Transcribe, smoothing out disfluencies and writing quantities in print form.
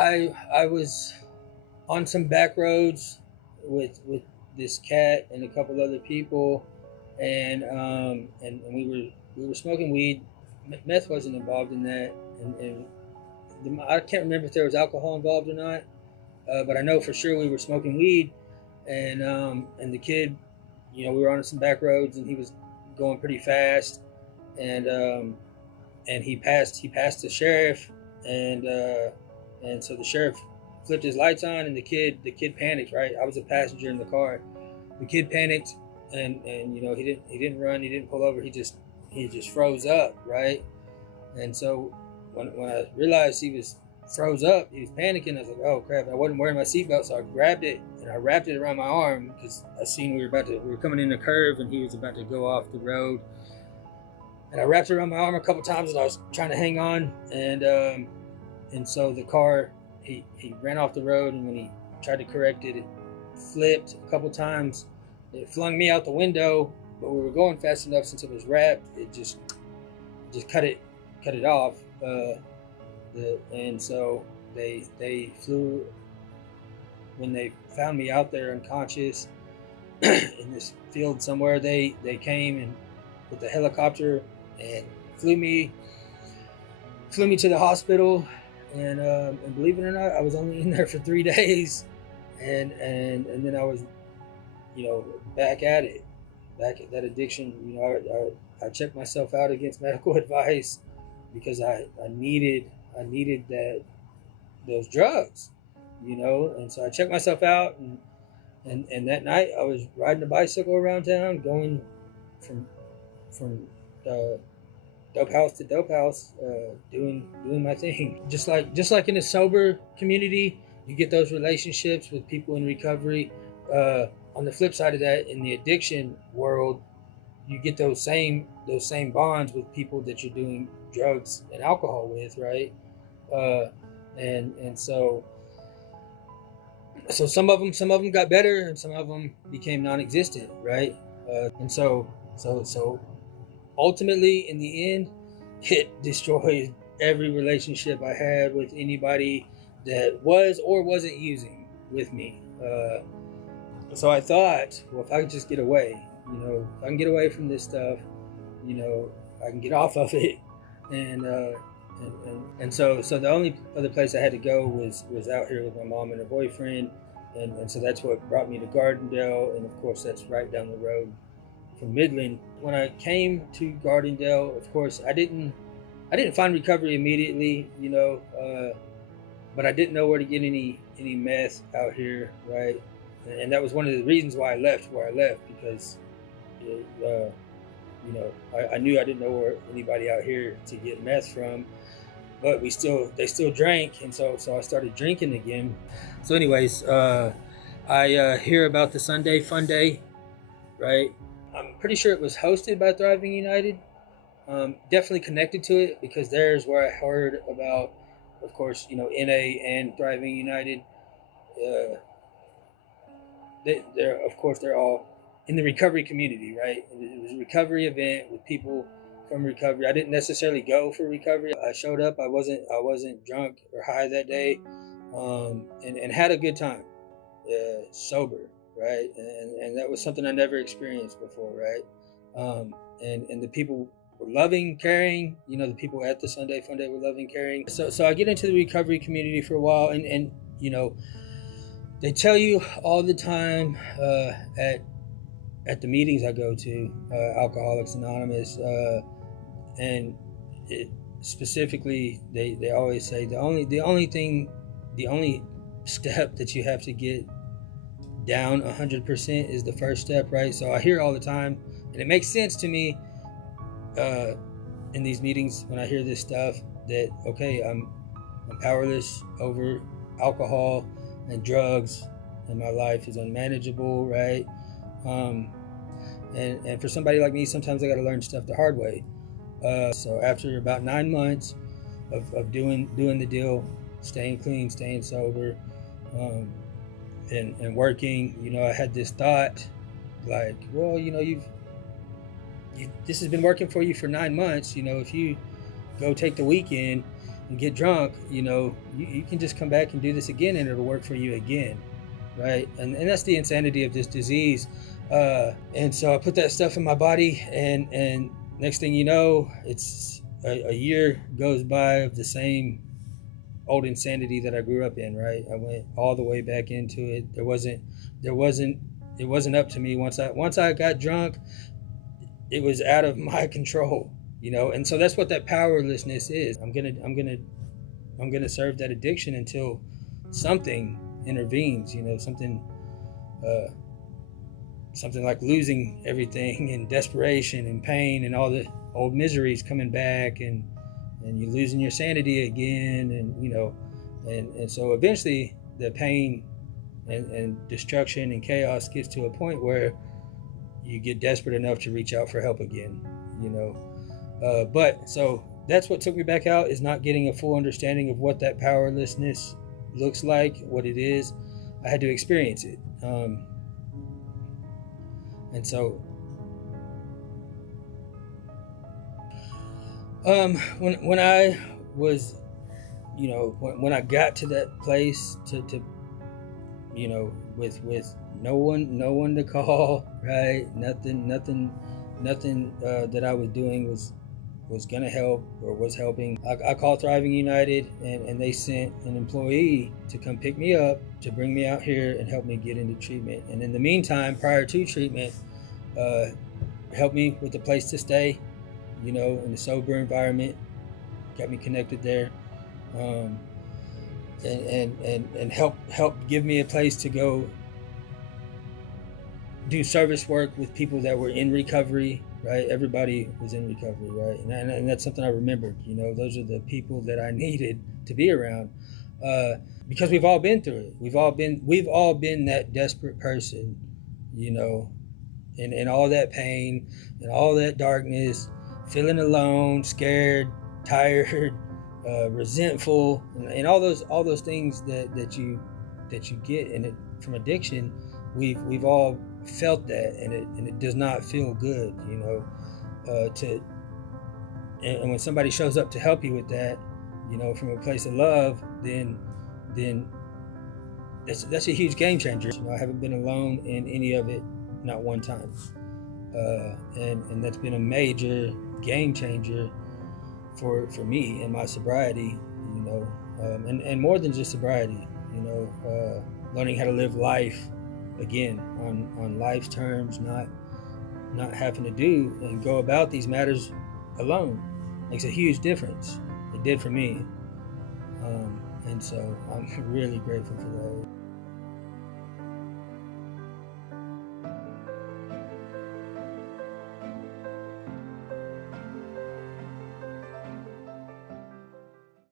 I was on some back roads with this cat and a couple other people, and we were smoking weed. Meth wasn't involved in that, and I can't remember if there was alcohol involved or not, but I know for sure we were smoking weed, and the kid, we were on some back roads, and he was going pretty fast, and and he passed the sheriff, and so the sheriff flipped his lights on, and the kid panicked. Right, I was a passenger in the car. The kid panicked, and he didn't run, he didn't pull over, he just froze up, right. And so when I realized he was froze up, he was panicking. I was like, oh crap! I wasn't wearing my seatbelt, so I grabbed it and I wrapped it around my arm because I seen we were coming in a curve, and he was about to go off the road. And I wrapped it around my arm a couple times, and I was trying to hang on, and so the car, he ran off the road, and when he tried to correct it, it flipped a couple times. It flung me out the window, but we were going fast enough since it was wrapped. It just cut it off. And so they flew, when they found me out there unconscious in this field somewhere. They came and with the helicopter and flew me to the hospital, and believe it or not, I was only in there for 3 days, and then I was, back at that addiction. I checked myself out against medical advice because I needed those drugs, and so I checked myself out, and that night I was riding a bicycle around town, going from dope house to dope house, doing my thing. Just like in a sober community, you get those relationships with people in recovery. On the flip side of that, in the addiction world, you get those same bonds with people that you're doing drugs and alcohol with, right? And so some of them got better, and some of them became non-existent, right? And so ultimately, in the end, it destroyed every relationship I had with anybody that was or wasn't using with me. So I thought, well, if I could just get away, if I can get away from this stuff, I can get off of it. And so the only other place I had to go was out here with my mom and her boyfriend. And so that's what brought me to Gardendale. And of course, that's right down the road from Midland. When I came to Gardendale, of course, I didn't find recovery immediately, but I didn't know where to get any meth out here, right? And that was one of the reasons why I left where I left, because I knew I didn't know where anybody out here to get meth from, but they still drank, and so I started drinking again. So anyways, I hear about the Sunday Fun Day, right? I'm pretty sure it was hosted by Thriving United. Definitely connected to it, because there's where I heard about, of course, NA and Thriving United. They're all in the recovery community, right? It was a recovery event with people from recovery. I didn't necessarily go for recovery. I showed up. I wasn't drunk or high that day, and had a good time, sober, right? And that was something I never experienced before, right? And the people were loving, caring. The people at the Sunday Fun Day were loving, caring. So I get into the recovery community for a while, and they tell you all the time at the meetings I go to, Alcoholics Anonymous, and specifically, they always say the only step that you have to get down 100% is the first step, right? So I hear all the time, and it makes sense to me in these meetings when I hear this stuff, that okay, I'm powerless over alcohol and drugs, and my life is unmanageable, right? And for somebody like me, sometimes I got to learn stuff the hard way. So after about 9 months of doing the deal, staying clean, staying sober, and working, I had this thought, like, well, this has been working for you for 9 months. If you go take the weekend and get drunk, you can just come back and do this again, and it'll work for you again, right? And that's the insanity of this disease. And so I put that stuff in my body, and next thing you know, it's a year goes by of the same old insanity that I grew up in, right? I went all the way back into it. There wasn't it wasn't up to me. Once I got drunk, it was out of my control, and so that's what that powerlessness is. I'm gonna serve that addiction until something intervenes, uh, something like losing everything and desperation and pain and all the old miseries coming back, and you losing your sanity again, and so eventually the pain and destruction and chaos gets to a point where you get desperate enough to reach out for help again, but so that's what took me back out, is not getting a full understanding of what that powerlessness looks like, what it is. I had to experience it, and so when I was, when I got to that place to with no one to call, right? Nothing that I was doing was gonna help or was helping. I called Thriving United, and they sent an employee to come pick me up, to bring me out here and help me get into treatment. And in the meantime, prior to treatment, helped me with a place to stay, in a sober environment, got me connected there, and help give me a place to go do service work with people that were in recovery, right? Everybody was in recovery, right? And that's something I remembered. Those are the people that I needed to be around, because we've all been through it. We've all been that desperate person, and all that pain and all that darkness, feeling alone, scared, tired, resentful, and all those things that you get in it from addiction. We've all felt that, and it does not feel good, and when somebody shows up to help you with that, from a place of love, then that's a huge game changer. I haven't been alone in any of it, not one time, and that's been a major game changer for me and my sobriety, and more than just sobriety, learning how to live life again on life's terms, not having to do and go about these matters alone, makes a huge difference. It did for me, and so I'm really grateful for that.